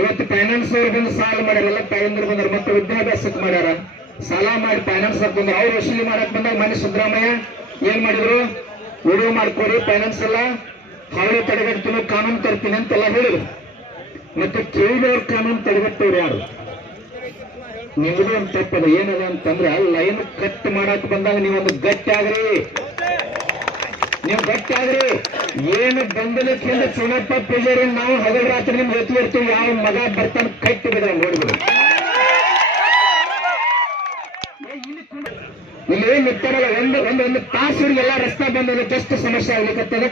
ಇವತ್ತು ಫೈನಾನ್ಸ್ ಅವ್ರು ಬಂದು ಸಾಲ ಮಾಡ್ಯಾರಲ್ಲ, ತಾಯಂದ್ರು ಬಂದ್ರ ಮತ್ತೆ ವಿದ್ಯಾಭ್ಯಾಸಕ್ಕೆ ಮಾಡ್ಯಾರ, ಸಾಲ ಮಾಡಿ ಫೈನಾನ್ಸ್ ಬಂದ್ರೆ ಅವ್ರು ವಸೂಲಿ ಮಾಡಕ್ ಬಂದಾಗ ಮನೆ ಸಿದ್ದರಾಮಯ್ಯ ಏನ್ ಮಾಡಿದ್ರು, ವಿಡಿಯೋ ಮಾಡ್ಕೊಡಿ ಫೈನಾನ್ಸ್ ಎಲ್ಲ ಹಾವಳಿ ತಡೆಗಟ್ತೀನಿ, ಕಾನೂನು ತರ್ತೀನಿ ಅಂತೆಲ್ಲ ಹೇಳಿದ್ರು. ಮತ್ತೆ ಕೇಳಿದವ್ರ ಕಾನೂನು ತಡೆಗಟ್ಟವ್ರು ಯಾರು? ನಿಮ್ದು ಒಂದು ತಪ್ಪದ ಏನದ ಅಂತಂದ್ರೆ ಲೈನ್ ಕಟ್ ಮಾಡಕ್ ಬಂದಾಗ ನೀವೊಂದು ಗಟ್ಟಿ ಆಗ್ರಿ, ನೀವು ಗಟ್ಟಿ ಆಗ್ರಿ. ಏನು ಬೆಂಬಲಕ್ಕಿಂತ ಚುನಪ್ಪ ಪೂಜಾರಿ ನಾವು ಹಗಲು ರಾತ್ರಿ ನಿಮ್ ಜೊತೆ ಇರ್ತೀವಿ, ಯಾವ ಮಗ ಬರ್ತಾನೆ ಕಟ್ಟಿ ಬಿಡ ನೋಡಿದ್ರು. ಇಲ್ಲಿ ಏನ್ ಇರ್ತಾರಲ್ಲ ಒಂದು ತಾಸು ಇವ್ರಿಗೆಲ್ಲ ರಸ್ತೆ ಬಂದದಕ್ಕೆ ಎಷ್ಟು ಸಮಸ್ಯೆ ಆಗ್ಲಿಕ್ಕತ್ತದ.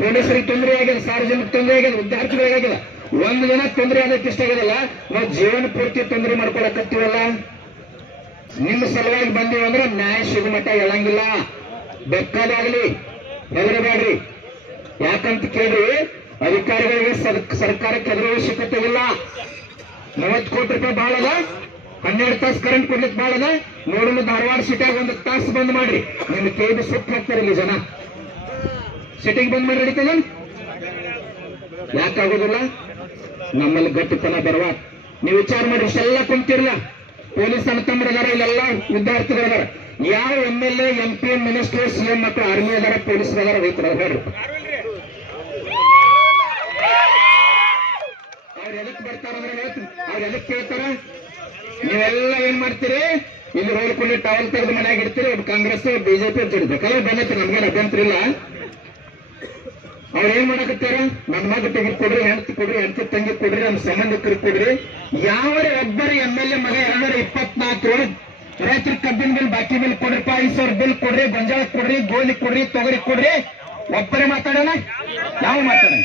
ಪೊಲೀಸರಿಗೆ ತೊಂದರೆ ಆಗಿದೆ, ಸಾರ್ವಜನಿಕ ತೊಂದರೆ ಆಗಿದೆ, ವಿದ್ಯಾರ್ಥಿಗಳಿಗೆ ಆಗಿದೆ. ಒಂದು ದಿನ ತೊಂದರೆ ಆಗೋಕ್ಕೆ ಇಷ್ಟ ಆಗಿದಲ್ಲ, ನಾವು ಜೀವನ ಪೂರ್ತಿ ತೊಂದರೆ ಮಾಡ್ಕೊಳಕತ್ತೀವಲ್ಲ. ನಿಮ್ಮ ಸಲುವಾಗಿ ಬಂದೀವಿ ಅಂದ್ರೆ ನ್ಯಾಯ ಸಿಗೋ ಮಟ್ಟ ಹೇಳಂಗಿಲ್ಲ. ಬೇಕಾದಾಗಲಿ ಹೆದರಬೇಡ್ರಿ. ಯಾಕಂತ ಕೇಳ್ರಿ, ಅಧಿಕಾರಿಗಳಿಗೆ ಸರ್ಕಾರಕ್ಕೆ ಹೆದರುವ ಅವಶ್ಯಕತೆ ಇಲ್ಲ. 30 ಕೋಟಿ ರೂಪಾಯಿ ಬಾಳ ಅದ, 12 ತಾಸು ಕರೆಂಟ್ ಕೊಡ್ಲಿಕ್ಕೆ ಬಾಳ ಅದ. ನೋಡಲು ಧಾರವಾಡ ಸಿಟಿಯಾಗ 1 ತಾಸು ಬಂದ್ ಮಾಡ್ರಿ, ನಿಮ್ಗೆ ಕೇಳಿ ಸುತ್ತ ಹಾಕ್ತಾರೆ ಇಲ್ಲಿ ಜನ. ಸಿಟಿಗೆ ಬಂದ್ ಮಾಡಿ ನಡೀತದ? ಯಾಕಾಗೋದಿಲ್ಲ? ನಮ್ಮಲ್ಲಿ ಗಟ್ಟಿತನ ಬರುವ. ನೀವು ವಿಚಾರ ಮಾಡಿ, ಇಷ್ಟೆಲ್ಲ ಕುಂತಿರ್ಲ ಪೊಲೀಸ್ ಅಣ್ಣತಮ್ಮರದಾರ, ಇಲ್ಲೆಲ್ಲ ವಿದ್ಯಾರ್ಥಿಗಳದಾರ. ಯಾವ MLA MP ಮಿನಿಸ್ಟರ್ CM ಮತ್ತು ಆರ್ಮಿ ಅದಾರ, ಪೊಲೀಸ್ ಅದಾರ, ರೈತರ ಹೇಳ್ರಿ. ಅವ್ರು ಎದಕ್ ಬರ್ತಾರಂದ್ರೆ ಹೇಳ್ತೀನಿ, ಅವ್ರು ಎದಕ್ ಕೇಳ್ತಾರ? ನೀವೆಲ್ಲ ಏನ್ ಮಾಡ್ತೀರಿ? ಇಲ್ಲಿ ಹೋಗ್ಕೊಂಡು ಟವಲ್ ತೆಗೆದು ಮನೆಯಾಗ ಇಡ್ತೀರಿ. ಕಾಂಗ್ರೆಸ್ BJP ಜಡಿಬೇಕಲ್ಲ, ಬಂದೈತಿ, ನಮ್ಗೇನು ಅಭ್ಯಂತರ ಇಲ್ಲ. ಅವ್ರು ಏನ್ ಮಾಡಕತ್ತಾರ? ನನ್ನ ಮಗ ತೆಗೆದು ಕೊಡ್ರಿ, ಹೆಂಡತಿ ಕೊಡ್ರಿ, ಹೆಂಡತಿ ತಂಗಿ ಕೊಡ್ರಿ, ನಮ್ಮ ಸಂಬಂಧಿಕರಿಗೆ ಕೊಡ್ರಿ. ಯಾವ ಒಬ್ಬರು MLA ಮಗ 2024 ರೈತರ ಕಬ್ಬಿನ ಬಿಲ್, ಬಾಕಿ ಬಿಲ್ ಕೊಡ್ರಿ, 5,000 ಬಿಲ್ ಕೊಡ್ರಿ, ಗೊಂಜಾಳ ಕೊಡ್ರಿ, ಗೋಧಿ ಕೊಡ್ರಿ, ತೊಗರಿ ಕೊಡ್ರಿ. ಒಬ್ಬರೇ ಮಾತಾಡೋಣ? ಯಾವ ಮಾತಾಡೋಣ?